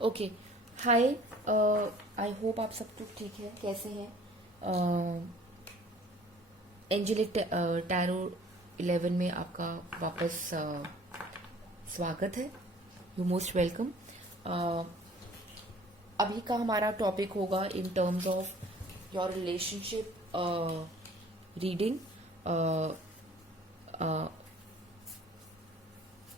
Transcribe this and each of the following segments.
Okay. Hi. I hope आप सब लोग ठीक है। कैसे हैं? एंजेलिक टैरो 11 में आपका वापस स्वागत है। You most welcome. अभी का हमारा टॉपिक होगा इन terms of your relationship reading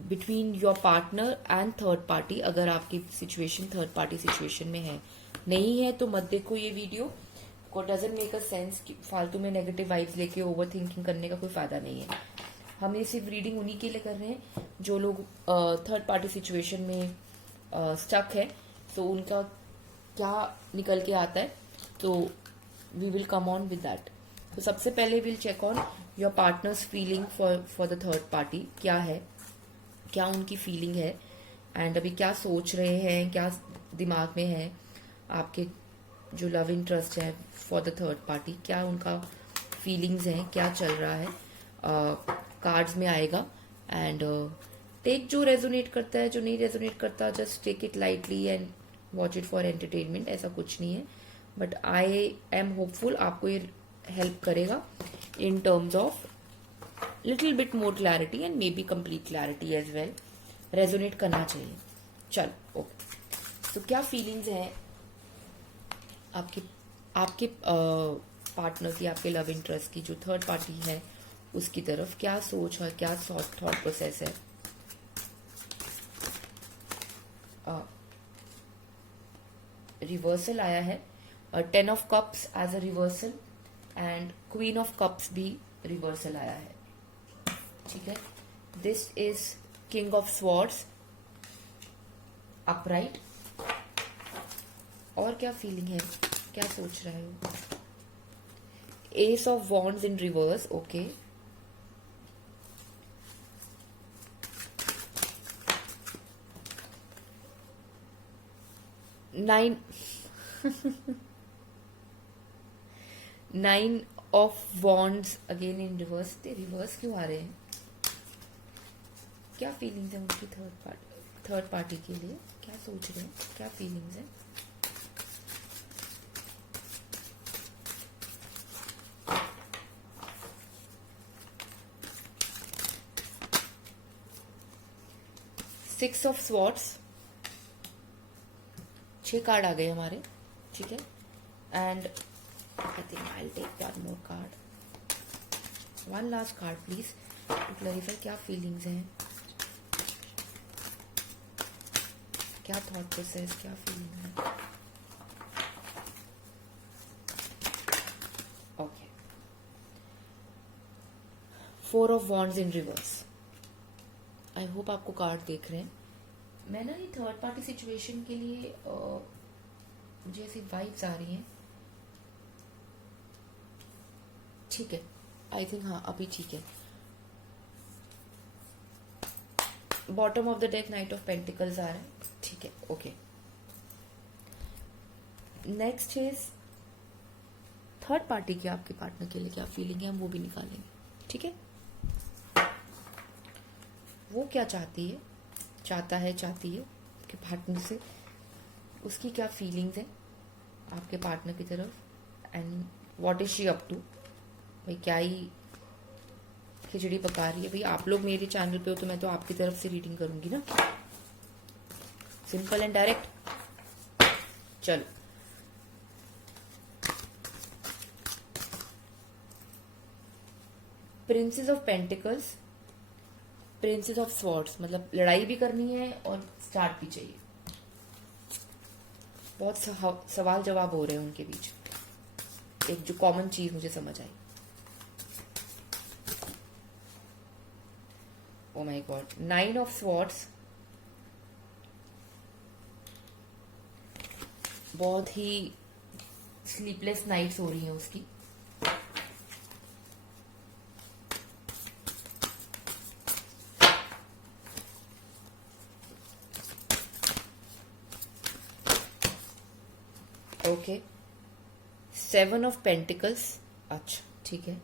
between your partner and third party. अगर आपकी सिचुएशन थर्ड पार्टी सिचुएशन में है, नहीं है तो मत देखो ये वीडियो को। डजंट मेक अ सेंस कि फालतू में नेगेटिव वाइब्स लेके ओवर थिंकिंग करने का कोई फायदा नहीं है। हम ये सिर्फ रीडिंग उन्हीं के लिए कर रहे हैं जो लोग थर्ड पार्टी सिचुएशन में स्टक है। सो उनका क्या निकल के आता है, तो we will come on with that. तो सबसे पहले will check on your partner's feeling for the third party. क्या है, क्या उनकी फीलिंग है, एंड अभी क्या सोच रहे हैं, क्या दिमाग में है आपके जो लव इंटरेस्ट है फॉर द थर्ड पार्टी। क्या उनका फीलिंग्स हैं, क्या चल रहा है। कार्ड्स में आएगा एंड टेक जो रेजोनेट करता है, जो नहीं रेजोनेट करता just take it lightly and watch it for entertainment. ऐसा कुछ नहीं है, बट आई एम होपफुल आपको ये हेल्प करेगा in terms of little bit more clarity and maybe complete clarity as well. Resonate करना चाहिए। चलो ओके। तो क्या फीलिंग्स हैं आपके आपके पार्टनर की, आपके लव इंटरेस्ट की जो थर्ड पार्टी है उसकी तरफ? क्या सोच है, क्या थॉट प्रोसेस है? रिवर्सल आया है, 10 of cups as a reversal and queen of cups भी रिवर्सल आया है। ठीक है, this is king of swords upright. और क्या फीलिंग है, क्या सोच रहे हो? Ace of wands in reverse. Okay, nine of wands again in reverse. ते रिवर्स क्यों आ रहे हैं? क्या फीलिंग्स है उनकी थर्ड पार्टी के लिए? क्या सोच रहे हैं, क्या फीलिंग्स है? सिक्स ऑफ स्वॉर्ड्स, 6 कार्ड आ गए हमारे। ठीक है, and I think I take one more card, one last card please to clarify. क्या फीलिंग्स हैं, क्या थॉट प्रोसेस, क्या फीलिंग है? Okay, 4 of wands in reverse. I hope आपको कार्ड देख रहे हैं। मैं ना ये थर्ड पार्टी सिचुएशन के लिए मुझे ऐसी वाइब्स आ रही हैं। ठीक है, आई थिंक हाँ अभी ठीक है। Bottom of the deck knight of pentacles आ रहा है। ठीक है, okay. Next is third party की आपके पार्टनर के लिए क्या फीलिंग है, हम वो भी निकालेंगे। ठीक है, वो क्या चाहती है, चाहती है आपके पार्टनर से, उसकी क्या फीलिंग्स है आपके पार्टनर की तरफ, and what is she up to. भाई क्या ही खिचड़ी पका रही है। भाई आप लोग मेरे चैनल पे हो तो मैं तो आपकी तरफ से रीडिंग करूंगी ना, सिंपल एंड डायरेक्ट। चलो, princess of pentacles, princess of swords, मतलब लड़ाई भी करनी है और स्टार्ट भी चाहिए। बहुत सवाल जवाब हो रहे हैं उनके बीच। एक जो कॉमन चीज मुझे समझ आई, oh my god, 9 of swords. बहुत ही स्लीपलेस नाइट्स हो रही हैं उसकी। Okay, 7 of pentacles. अच्छा ठीक है,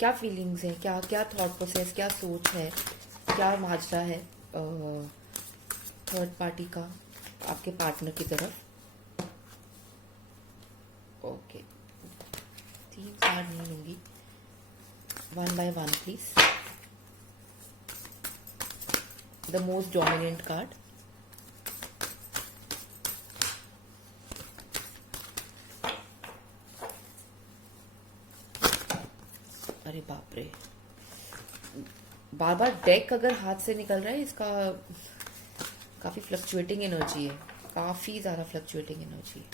क्या फीलिंग्स है, क्या क्या थॉट प्रोसेस, क्या सोच है, क्या माजरा है थर्ड पार्टी का आपके पार्टनर की तरफ। ओके, 3 कार्ड नहीं लूंगी, 1 by 1 please. The most dominant card, अरे बाप रे, बार बार डेक अगर हाथ से निकल रहा है, इसका काफी फ्लक्चुएटिंग एनर्जी है, काफी ज्यादा फ्लक्चुएटिंग एनर्जी है,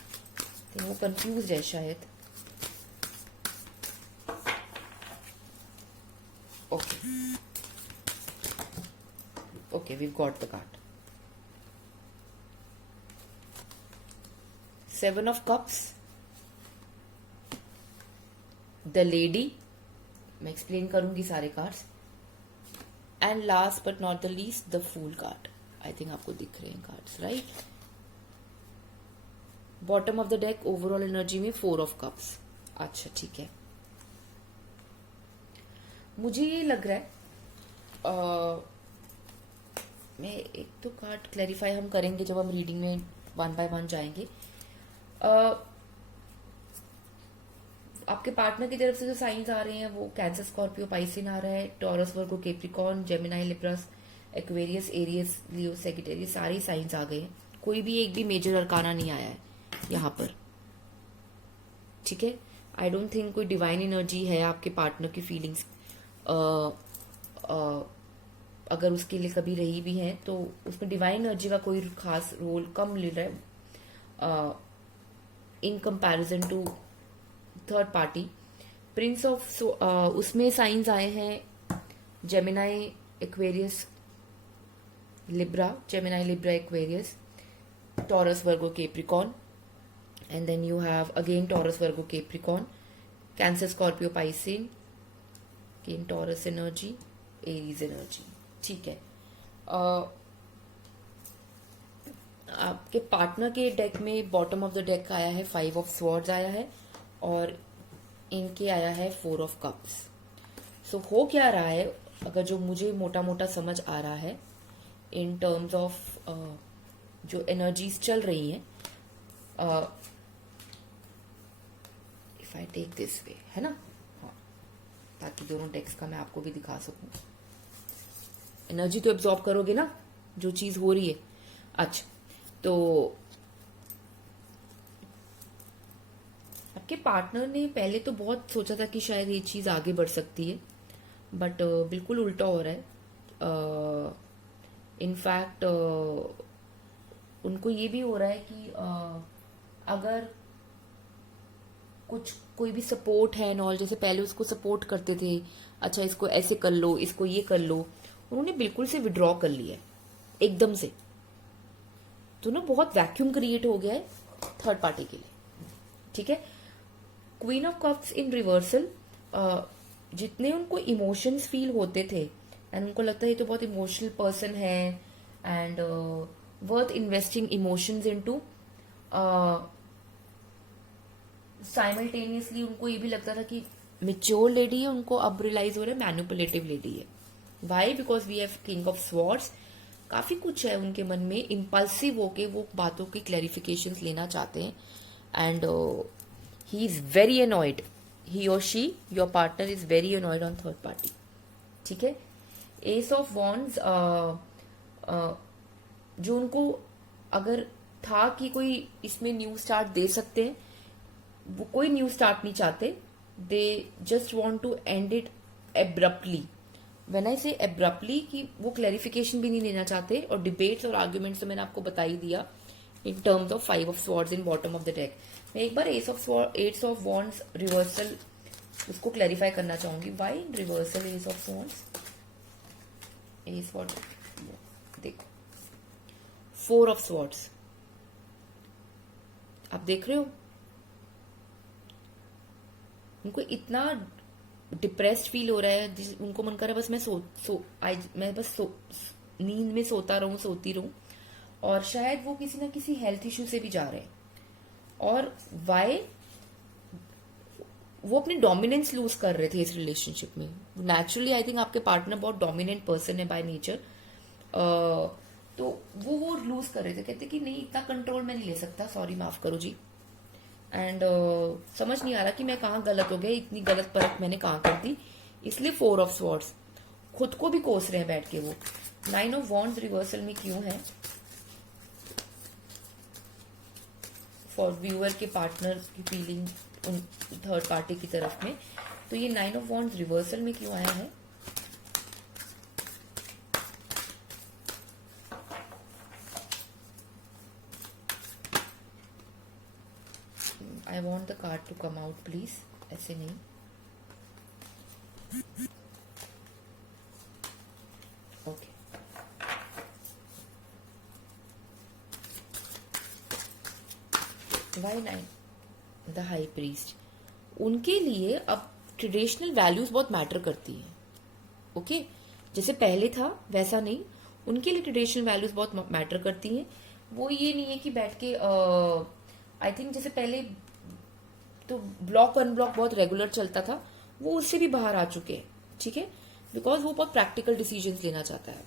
तो वो कंफ्यूज है शायद। Okay okay, we got the card. 7 of Cups, the lady, मैं एक्सप्लेन करूंगी सारे cards, and last but not the least the fool card. I think आपको दिख रहे हैं cards, right. Bottom of the deck overall energy में 4 of Cups। अच्छा ठीक है, मुझे ये लग रहा है मैं एक तो कार्ड क्लैरिफाई हम करेंगे जब हम रीडिंग में 1 by 1 जाएंगे। आपके पार्टनर की तरफ से जो साइंस आ रहे हैं वो कैंसर, स्कॉर्पियो, पाइसिन आ रहा है, taurus, Virgo, Capricorn, Gemini, लिब्रस, Aquarius, areas, लियो, सेजिटेरियस, सारे साइंस आ गए हैं। कोई भी एक भी मेजर अरकाना नहीं आया है यहाँ पर, ठीक है। आई डोंट थिंक कोई डिवाइन एनर्जी है आपके पार्टनर की फीलिंग्स, अगर उसके लिए कभी रही भी है तो उसमें डिवाइन एनर्जी का कोई खास रोल कम ले रहा है in comparison to third party. Prince of उसमें साइंस आए हैं Gemini, Aquarius, Libra, Gemini, Libra, Aquarius, Taurus, Virgo, Capricorn, and then you have again Taurus, Virgo, Capricorn, Cancer, Scorpio, Pisces, again Taurus energy, Aries energy, ठीक है। आपके partner के deck में bottom of the deck आया है 5 of Swords आया है, और इनके आया है 4 of Cups। सो हो क्या रहा है, अगर जो मुझे मोटा मोटा समझ आ रहा है इन टर्म्स ऑफ जो एनर्जीज चल रही हैं, if I take this way, है ना, हाँ, ताकि दोनों डेक्स का मैं आपको भी दिखा सकूं। एनर्जी तो एब्जॉर्ब करोगे ना जो चीज हो रही है। अच्छा, तो आपके पार्टनर ने पहले तो बहुत सोचा था कि शायद ये चीज आगे बढ़ सकती है, बट बिल्कुल उल्टा हो रहा है। इनफैक्ट उनको ये भी हो रहा है कि अगर कुछ कोई भी सपोर्ट है नॉल, जैसे पहले उसको सपोर्ट करते थे, अच्छा इसको ऐसे कर लो, इसको ये कर लो, उन्होंने बिल्कुल से विड्रॉ कर लिया है एकदम से, तो ना बहुत वैक्यूम क्रिएट हो गया है थर्ड पार्टी के लिए, ठीक है। Queen of cups in reversal, जितने उनको इमोशंस फील होते थे एंड उनको लगता है ये तो बहुत इमोशनल पर्सन है and worth investing emotions into, simultaneously उनको ये भी लगता था कि मेच्योर लेडी है, उनको अब रियलाइज हो रहा है मैनिपुलेटिव लेडी है। Why? Because we have king of swords, काफी कुछ है उनके मन में, इम्पल्सिव होके वो बातों की क्लैरिफिकेशंस लेना चाहते हैं and he is very annoyed, he और she, your partner is very annoyed on third party, ठीक है। एस ऑफ वॉन्ड्स, जो उनको अगर था कि कोई इसमें न्यू स्टार्ट दे सकते हैं, वो कोई न्यू स्टार्ट नहीं चाहते, they just want to end it abruptly. When I say abruptly कि वो क्लैरिफिकेशन भी नहीं लेना चाहते, और डिबेट्स और आर्ग्यूमेंट्स तो मैंने आपको बता ही दिया in terms of 5 of Swords in bottom of the deck. मैं एक बार एट्स ऑफ वॉन्ड्स रिवर्सल उसको क्लैरिफाई करना चाहूंगी। Why in reversal ace of wands, ace what, देखो 4 of Swords, आप देख रहे हो उनको इतना डिप्रेस्ड फील हो रहा है, उनको मन कर रहा है बस मैं बस नींद में सोता रहूं, सोती रहूं, और शायद वो किसी ना किसी हेल्थ इश्यू से भी जा रहे हैं। और वाई वो अपनी डोमिनेंस लूज कर रहे थे इस रिलेशनशिप में। नेचुरली आई थिंक आपके पार्टनर बहुत डोमिनेंट पर्सन है बाय नेचर, तो वो लूज कर रहे थे, कहते कि नहीं इतना कंट्रोल मैं नहीं ले सकता, सॉरी माफ करो जी। एंड समझ नहीं आ रहा कि मैं कहाँ गलत हो गया, इतनी गलत परख मैंने कहाँ कर दी, इसलिए 4 ऑफ स्वॉर्ड्स खुद को भी कोस रहे हैं बैठ के वो। 9 ऑफ वॉन्ड्स रिवर्सल में क्यों है फॉर व्यूअर के पार्टनर की फीलिंग उन थर्ड पार्टी की तरफ में, तो ये 9 ऑफ वॉन्ड्स रिवर्सल में क्यों आया है? I want the card to come out please, ऐसे नहीं। Okay, why 9 the high priest? उनके लिए अब ट्रेडिशनल वैल्यूज बहुत मैटर करती है। ओके, जैसे पहले था वैसा नहीं, उनके लिए ट्रेडिशनल वैल्यूज बहुत मैटर करती हैं। वो ये नहीं है कि बैठ के आई थिंक जैसे पहले तो ब्लॉक अनब्लॉक बहुत रेगुलर चलता था, वो उससे भी बाहर आ चुके हैं, ठीक है, बिकॉज वो बहुत प्रैक्टिकल डिसीजंस लेना चाहता है,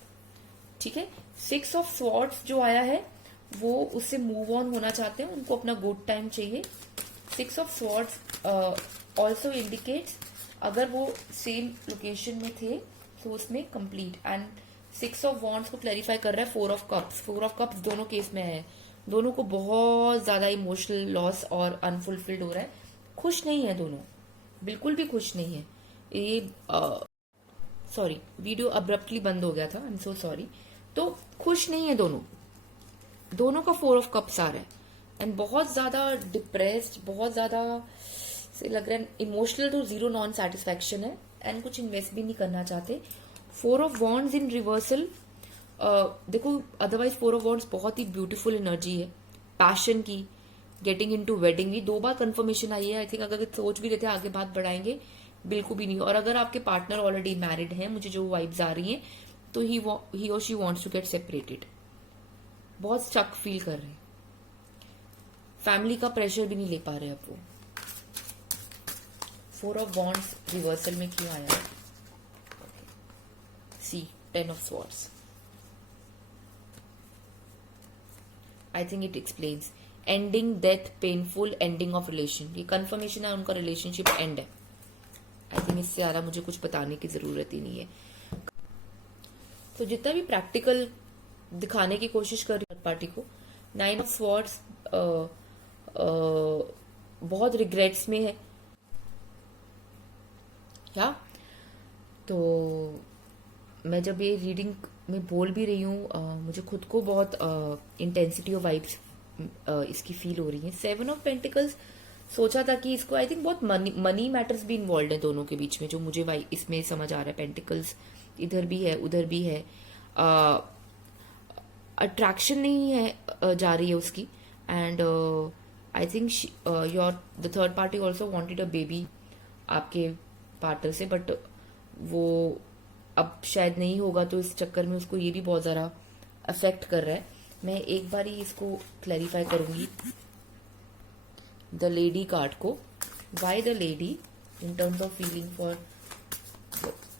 ठीक है। 6 ऑफ स्वॉर्ड्स जो आया है वो उससे मूव ऑन होना चाहते हैं, उनको अपना गुड टाइम चाहिए। 6 ऑफ स्वॉर्ड्स ऑल्सो इंडिकेट्स अगर वो सेम लोकेशन में थे तो उसमें कंप्लीट, एंड 6 ऑफ वॉन्ड्स को क्लैरिफाई कर रहा है 4 ऑफ कप्स। 4 ऑफ कप्स दोनों केस में है, दोनों को बहुत ज्यादा इमोशनल लॉस और अनफुलफिल्ड हो रहा है, खुश नहीं है दोनों, बिल्कुल भी खुश नहीं है। ये सॉरी वीडियो अब्रप्टली बंद हो गया था, आई एम सो सॉरी। तो खुश नहीं है दोनों, दोनों का 4 ऑफ कप्स आ रहा है, एंड बहुत ज्यादा डिप्रेस्ड, बहुत ज्यादा से लग रहा है इमोशनल, तो जीरो नॉन सेटिस्फैक्शन है, एंड कुछ इन्वेस्ट भी नहीं करना चाहते। 4 ऑफ वॉन्ड्स इन रिवर्सल, देखो अदरवाइज 4 ऑफ वॉन्ड्स बहुत ही ब्यूटीफुल एनर्जी है, पैशन की, गेटिंग इनटू वेडिंग भी 2 बार कंफर्मेशन आई है। आई थिंक अगर सोच भी रहे थे आगे बात बढ़ाएंगे, बिल्कुल भी नहीं। और अगर आपके पार्टनर ऑलरेडी मैरिड हैं, मुझे जो वाइब्स आ रही हैं, तो ही और she wants to get separated, बहुत स्टक फील कर रहे हैं, फैमिली का प्रेशर भी नहीं ले पा रहे अब वो। 4 ऑफ वॉन्ड्स रिवर्सल में क्यों आया है? सी 10 of swords, I think it explains ending, death, painful ending of relation, ये कंफर्मेशन है उनका रिलेशनशिप एंड है। आई थिंक इससे ज्यादा मुझे कुछ बताने की जरूरत ही नहीं है। तो जितना भी प्रैक्टिकल दिखाने की कोशिश कर रही है पार्टी को, 9 ऑफ स्वॉर्ड्स बहुत रिग्रेट्स में है क्या? तो मैं जब ये रीडिंग में बोल भी रही हूँ, मुझे खुद को बहुत इंटेंसिटी ऑफ वाइब्स इसकी फील हो रही है। 7 ऑफ पेंटिकल्स, सोचा था कि इसको आई थिंक बहुत मनी मैटर्स भी इन्वॉल्व है दोनों के बीच में, जो मुझे इसमें समझ आ रहा है। पेंटिकल्स इधर भी है उधर भी है, अट्रैक्शन नहीं है जा रही है उसकी, and I think your the third party also wanted a baby आपके पार्टनर से, बट वो अब शायद नहीं होगा, तो इस चक्कर में उसको ये भी बहुत ज़्यादा अफेक्ट कर रहा है। मैं एक बार ही इसको क्लैरिफाई करूंगी द लेडी कार्ड को। Why the lady in terms of feeling for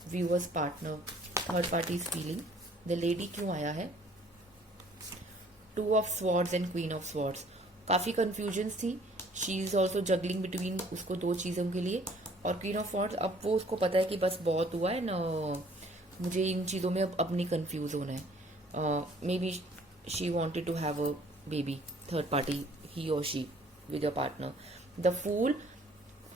viewers partner, third party is feeling, the lady क्यों आया है? 2 of swords and queen of swords, काफी कंफ्यूजन थी, she is also juggling between उसको 2 चीजों के लिए, और क्वीन ऑफ स्वॉर्ड्स अब वो उसको पता है कि बस बहुत हुआ है ना, मुझे इन चीजों में अब नहीं कंफ्यूज होना है। Maybe she wanted to have a baby, third party he और she with your partner. The fool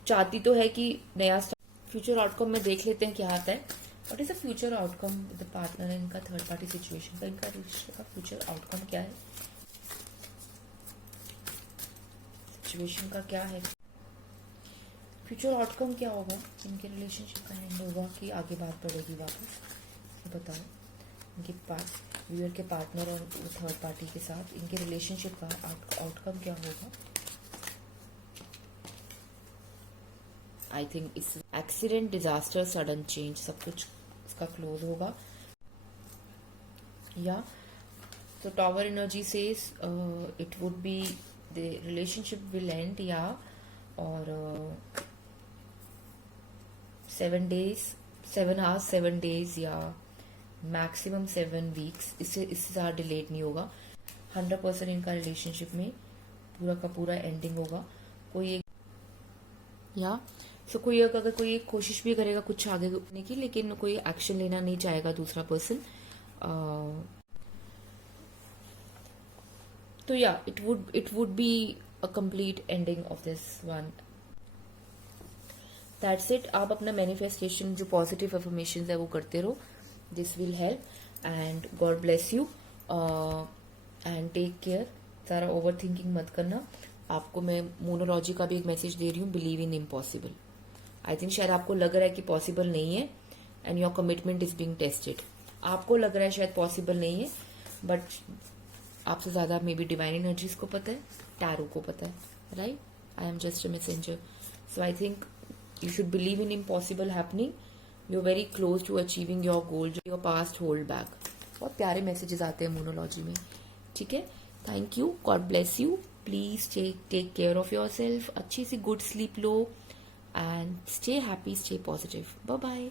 चाहती तो है कि नया फ्यूचर आउटकम में देख लेते हैं क्या आता है। What is the future outcome with the partner, इनका थर्ड पार्टी सिचुएशन का, इनका रिश्ते का फ्यूचर आउटकम क्या है, सिचुएशन का क्या है, फ्यूचर आउटकम क्या होगा, इनके रिलेशनशिप का एंड होगा कि आगे बात बढ़ेगी वापस, ये बताओ। इनके व्यूअर के पार्टनर और थर्ड पार्टी के साथ इनके रिलेशनशिप का आउटकम क्या होगा? आई थिंक इस एक्सीडेंट, डिजास्टर, सडन चेंज, सब कुछ इसका क्लोज होगा। या तो tower energy says it would be the relationship will and, या और 7 days, 7 hours, 7 days या मैक्सिमम 7 weeks, इससे ज़्यादा डिलेट नहीं होगा। 100% इनका रिलेशनशिप में पूरा का पूरा एंडिंग होगा। कोई एक या कोई अगर कोई एक कोशिश भी करेगा कुछ आगे करने की, लेकिन कोई एक्शन लेना नहीं चाहेगा दूसरा पर्सन, तो या it would be a complete ending of this one. That's it. आप अपना मैनिफेस्टेशन जो पॉजिटिव अफर्मेशन है वो करते रहो। This will help and god bless you and take care. सारा ओवर थिंकिंग मत करना। आपको मैं मोनोलॉजी का भी एक मैसेज दे रही हूँ, believe in impossible. I think शायद आपको लग रहा है कि पॉसिबल नहीं है and your commitment is being tested. आपको लग रहा है शायद पॉसिबल नहीं है, बट आपसे ज्यादा मे बी डिवाइन एनर्जीज को पता है, टैरो को पता है, right? I am just a messenger. So I think you should believe in impossible happening. You are very close to achieving your goal, जो योर पास्ट होल्ड बैक। बहुत प्यारे messages आते हैं मोनोलॉजी में, ठीक है? Thank you, god bless you. Please take care of yourself. अच्छी सी गुड स्लीप लो and stay happy, stay positive. Bye bye.